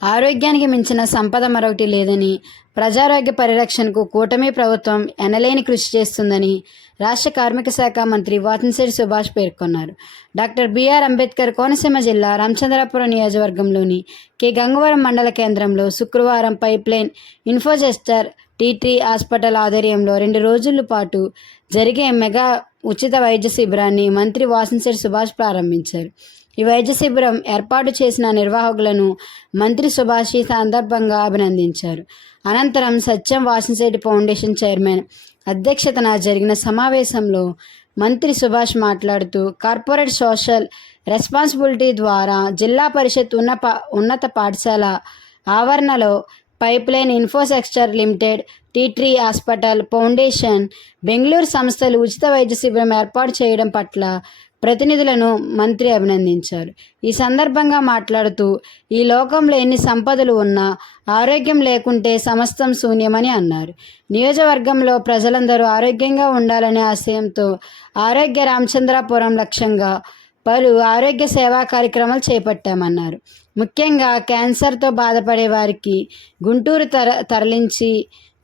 ఆరోగ్యానికి మించిన సంపద మరొకటి లేదని, ప్రజారోగ్య పరిరక్షణకు కూటమి ప్రభుత్వం ఎనలేని కృషి చేస్తుందని రాష్ట్ర కార్మిక శాఖ మంత్రి వాతంశెట్టి సుభాష్ పేర్కొన్నారు. డాక్టర్ బిఆర్ అంబేద్కర్ కోనసీమ జిల్లా రామచంద్రాపురం నియోజకవర్గంలోని కె గంగవరం మండల కేంద్రంలో శుక్రవారం పైప్లైన్ ఇన్ఫోజెస్టర్ టీ హాస్పిటల్ ఆధ్వర్యంలో 2 రోజుల పాటు జరిగే మెగా ఉచిత వైద్య శిబిరాన్ని మంత్రి వాతంశెట్టి సుభాష్ ప్రారంభించారు. ఈ వైద్య శిబిరం ఏర్పాటు చేసిన నిర్వాహకులను మంత్రి సుభాష్ ఈ సందర్భంగా అభినందించారు. అనంతరం సత్యం వాతంశెట్టి ఫౌండేషన్ చైర్మన్ అధ్యక్షతన జరిగిన సమావేశంలో మంత్రి సుభాష్ మాట్లాడుతూ, కార్పొరేట్ సోషల్ రెస్పాన్సిబిలిటీ ద్వారా జిల్లా పరిషత్ ఉన్నత పాఠశాల ఆవరణలో pipeline infosector limited, T hospital foundation, Bengaluru సంస్థలు ఉచిత వైద్య శిబిరం ఏర్పాటు చేయడం పట్ల ప్రతినిధులను మంత్రి అభినందించారు. ఈ సందర్భంగా మాట్లాడుతూ, ఈ లోకంలో ఎన్ని సంపదలు ఉన్నా ఆరోగ్యం లేకుంటే సమస్తం శూన్యమని అన్నారు. నియోజకవర్గంలో ప్రజలందరూ ఆరోగ్యంగా ఉండాలనే ఆశయంతో ఆరోగ్య రామచంద్రాపురం లక్ష్యంగా పలు ఆరోగ్య సేవా కార్యక్రమాలు చేపట్టామన్నారు. ముఖ్యంగా క్యాన్సర్తో బాధపడే వారికి గుంటూరు తరలించి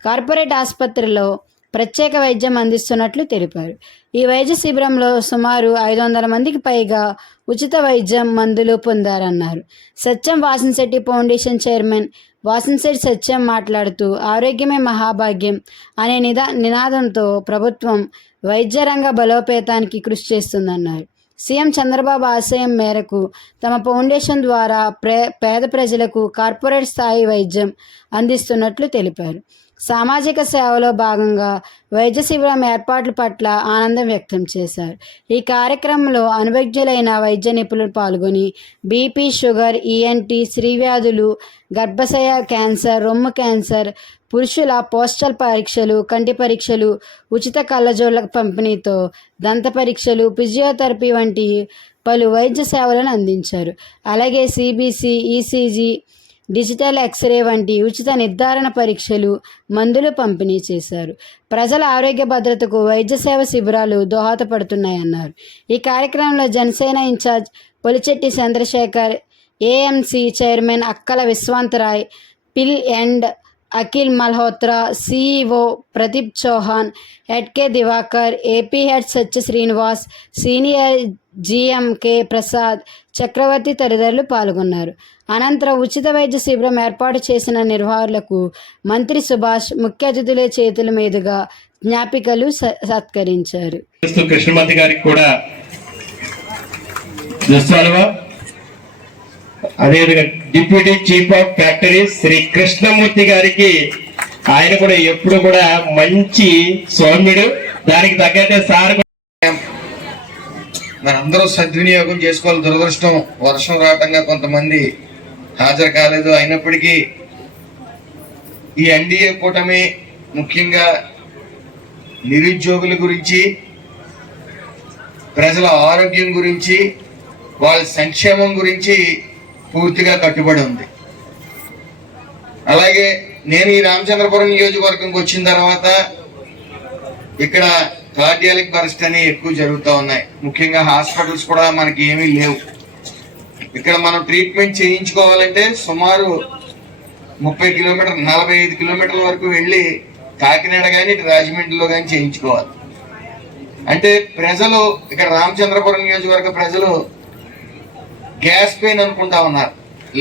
కార్పొరేట్ ఆసుపత్రిలో ప్రత్యేక వైద్యం అందిస్తున్నట్లు తెలిపారు. ఈ వైద్య శిబిరంలో సుమారు 500 మందికి పైగా ఉచిత వైద్యం, మందులు పొందారన్నారు. సత్యం వాతంశెట్టి ఫౌండేషన్ చైర్మన్ వాతంశెట్టి సత్యం మాట్లాడుతూ, ఆరోగ్యమే మహాభాగ్యం అనే నినాదంతో ప్రభుత్వం వైద్య రంగ బలోపేతానికి కృషి చేస్తుందన్నారు. సీఎం చంద్రబాబు ఆశయం మేరకు తమ ఫౌండేషన్ ద్వారా పేద ప్రజలకు కార్పొరేట్ స్థాయి వైద్యం అందిస్తున్నట్లు తెలిపారు. సామాజిక సేవలో భాగంగా వైద్య శిబిరం ఏర్పాట్ల పట్ల ఆనందం వ్యక్తం చేశారు. ఈ కార్యక్రమంలో అనుభవజ్ఞులైన వైద్య నిపుణులు పాల్గొని బీపీ, షుగర్, ఈఎన్టీ, స్త్రీ వ్యాధులు, గర్భాశయ క్యాన్సర్, రొమ్ము క్యాన్సర్, పురుషుల పోస్టల్ పరీక్షలు, కంటి పరీక్షలు, ఉచిత కళ్ళజోళ్ల పంపిణీతో దంత పరీక్షలు, ఫిజియోథెరపీ వంటి పలు వైద్య సేవలను అందించారు. అలాగే సిబిసి, ఈసీజీ, డిజిటల్ ఎక్స్రే వంటి ఉచిత నిర్ధారణ పరీక్షలు, మందులు పంపిణీ చేశారు. ప్రజల ఆరోగ్య భద్రతకు వైద్య సేవ శిబిరాలు దోహదపడుతున్నాయన్నారు. ఈ కార్యక్రమంలో Janasena incharge Polichetti Chandrasekhar, AMC chairman Akkala Vishwantarai, Phil and Akhil Malhotra, CEO Pradeep Chauhan, head K Diwakar, AP head Satya Srinivas, senior GM K Prasad, Chakravarthi తదితరులు పాల్గొన్నారు. అనంతరం ఉచిత వైద్య శిబిరం ఏర్పాటు చేసిన నిర్వాహకులకు మంత్రి సుభాష్ ముఖ్య అతిథుల చేతుల మీదుగా జ్ఞాపికలు సత్కరించారు. కృష్ణమూర్తి గారికి కూడా అదేవిధంగా deputy chief of factories Shri Krishnamurthy గారికి, ఆయన కూడా ఎప్పుడు కూడా మంచి సౌమ్యుడు, దానికి తగ్గట్టే సార్ మనందరూ సద్వినియోగం చేసుకోవాలి. దురదృష్టం వర్షం రావటంగా కొంతమంది హాజరు కాలేదు. అయినప్పటికీ ఈ ఎన్డీఏ కూటమి ముఖ్యంగా నిరుద్యోగుల గురించి, ప్రజల ఆరోగ్యం గురించి, వాళ్ళ సంక్షేమం గురించి పూర్తిగా కట్టుబడి ఉంది. అలాగే నేను ఈ రామచంద్రపురం నియోజకవర్గంకి వచ్చిన తర్వాత ఇక్కడ కార్డియాలిక్ బరస్ట్ అని ఎక్కువ జరుగుతూ ఉన్నాయి. ముఖ్యంగా హాస్పిటల్స్ కూడా మనకి ఏమీ లేవు. ఇక్కడ మనం ట్రీట్మెంట్ చేయించుకోవాలంటే సుమారు 30 కిలోమీటర్లు, 45 కిలోమీటర్ల వరకు వెళ్ళి కాకినాడ కానీ రాజమండ్రిలో కానీ చేయించుకోవాలి. అంటే ప్రజలు ఇక్కడ రామచంద్రపురం నియోజకవర్గ ప్రజలు గ్యాస్ పెయిన్ అనుకుంటా ఉన్నారు.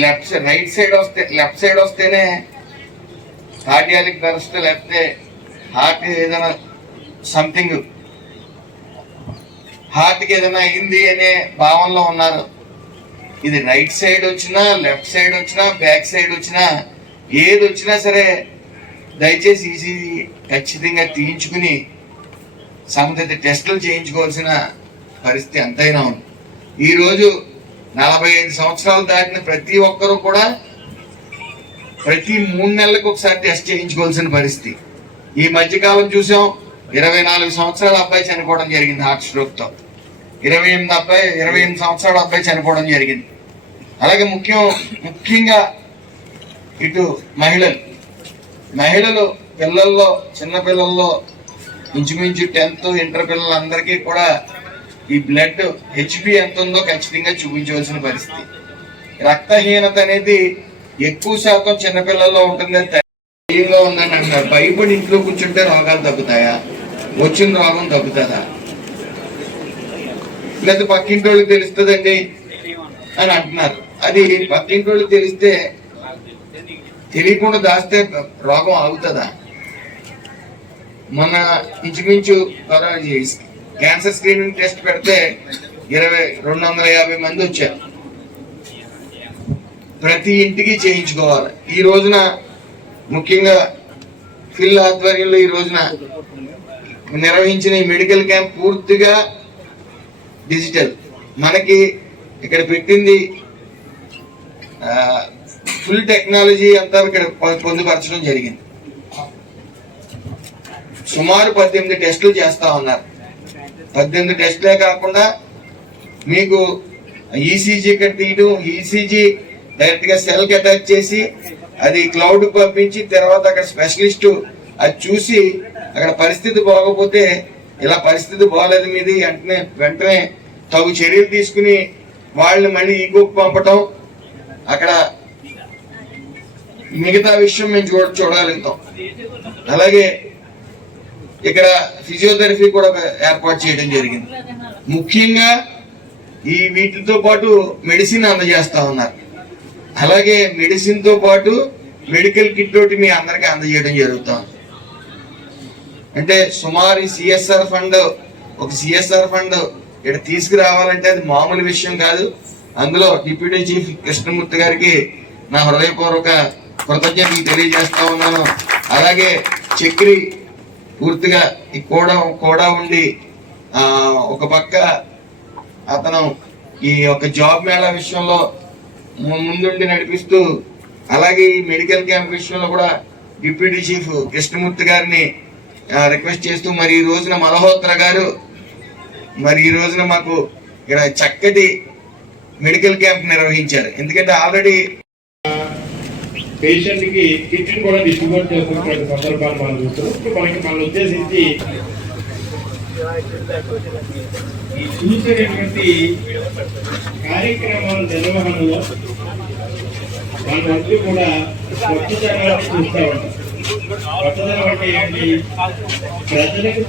లెఫ్ట్ సైడ్ వస్తేనే కార్డియాలిక్ బరస్ట్, లేకపోతే హార్ట్ ఏదైనా సంథింగ్ హార్ట్కి ఏదైనా అయింది అనే భావనలో ఉన్నారు. ఇది రైట్ సైడ్ వచ్చినా, లెఫ్ట్ సైడ్ వచ్చినా, బ్యాక్ సైడ్ వచ్చినా, ఏది వచ్చినా సరే దయచేసి ఈసీజీ ఖచ్చితంగా తీయించుకుని సంబంధిత టెస్టులు చేయించుకోవాల్సిన పరిస్థితి ఎంతైనా ఉంది. ఈరోజు 45 సంవత్సరాలు దాటిన ప్రతి ఒక్కరూ కూడా ప్రతి 3 నెలలకు ఒకసారి టెస్ట్ చేయించుకోవాల్సిన పరిస్థితి. ఈ మధ్యకాలం చూసాం, 24 సంవత్సరాల అబ్బాయి చనిపోవడం జరిగింది హార్ట్ స్ట్రోక్తో. 28 సంవత్సరాల అబ్బాయి చనిపోవడం జరిగింది. అలాగే ముఖ్యంగా ఇటు మహిళలు పిల్లల్లో, చిన్నపిల్లల్లో ఇంచుమించు 10th, ఇంటర్ పిల్లలందరికీ కూడా ఈ బ్లడ్ హెచ్బి ఎంత ఉందో ఖచ్చితంగా చూపించవలసిన పరిస్థితి. రక్తహీనత అనేది ఎక్కువ శాతం చిన్నపిల్లల్లో ఉంటుందని ధైర్యంగా ఉందని అంటారు. భయపడి ఇంట్లో కూర్చుంటే రోగాలు తగ్గుతాయా? వచ్చిన రోగం తగ్గుతుందా? లేదా పక్కింటి వాళ్ళకి తెలుస్తుందండి అని అంటున్నారు. అది పక్కింటి వాళ్ళకి తెలిస్తే తెలియకుండా దాస్తే రోగం ఆగుతుందా? మన ఇంచుమించు క్యాన్సర్ స్క్రీనింగ్ టెస్ట్ పెడితే 250 మంది వచ్చారు. ప్రతి ఇంటికి చేయించుకోవాలి. ఈ రోజున ముఖ్యంగా ఫిల్ ఆధ్వర్యంలో ఈ రోజున నిర్వహించిన ఈ మెడికల్ క్యాంప్ పూర్తిగా డిజిటల్. మనకి ఇక్కడ పెట్టింది ఫుల్ టెక్నాలజీ అంతా ఇక్కడ పొందుపరచడం జరిగింది. సుమారు 18 టెస్టులు చేస్తా ఉన్నారు. 18 టెస్టులే కాకుండా మీకు ఈసీజీ ఇక్కడ తీయడం, ఈసీజీ డైరెక్ట్ గా సెల్ కి అటాచ్ చేసి అది క్లౌడ్ పంపించి తర్వాత అక్కడ స్పెషలిస్ట్ అది చూసి అక్కడ పరిస్థితి బాగోపోతే ఇలా పరిస్థితి బాగాలేదు మీది వెంటనే తగు చర్యలు తీసుకుని వాళ్ళని మళ్ళీ ఈగోకు పంపటం, అక్కడ మిగతా విషయం మేము చూడగలుగుతాం. అలాగే ఇక్కడ ఫిజియోథెరపీ కూడా ఏర్పాటు చేయడం జరిగింది. ముఖ్యంగా ఈ వీటితో పాటు మెడిసిన్ అందజేస్తా ఉన్నారు. అలాగే మెడిసిన్ తో పాటు మెడికల్ కిట్ తోటి మీ అందరికీ అందజేయడం జరుగుతాం. అంటే సుమారు సిఎస్ఆర్ ఫండ్ ఇక్కడ తీసుకురావాలంటే అది మామూలు విషయం కాదు. అందులో డిప్యూటీ చీఫ్ కృష్ణమూర్తి గారికి నా హృదయపూర్వక కృతజ్ఞతలు తెలియజేస్తా ఉన్నాను. అలాగే చక్రి పూర్తిగా ఈ కూడా ఉండి ఒక పక్క అతను ఈ యొక్క జాబ్ మేళా విషయంలో ముందుండి నడిపిస్తూ, అలాగే ఈ మెడికల్ క్యాంప్ విషయంలో కూడా డిప్యూటీ చీఫ్ కృష్ణమూర్తి గారిని రిక్వెస్ట్ చేస్తూ మరి ఈ రోజున మల్హోత్రా గారు ఈ రోజున మాకు ఇక్కడ చక్కటి మెడికల్ క్యాంప్ నిర్వహించారు. ఎందుకంటే ఆల్రెడీ పేషెంట్ కి కిట్ కూడా డిస్ట్రిబ్యూట్ చేస్తున్నటువంటి సందర్భాలు మనం చూస్తున్నాం. ఇప్పుడు మనల్ని ఉద్దేశించి ఈ చూసేటటువంటి కార్యక్రమాల నిర్వహణలో వాళ్ళందరూ కూడా కొత్తదనాన్ని చూస్తూ ఉంటారు. కొత్తదనం అంటే ఏంటి? ప్రజలకు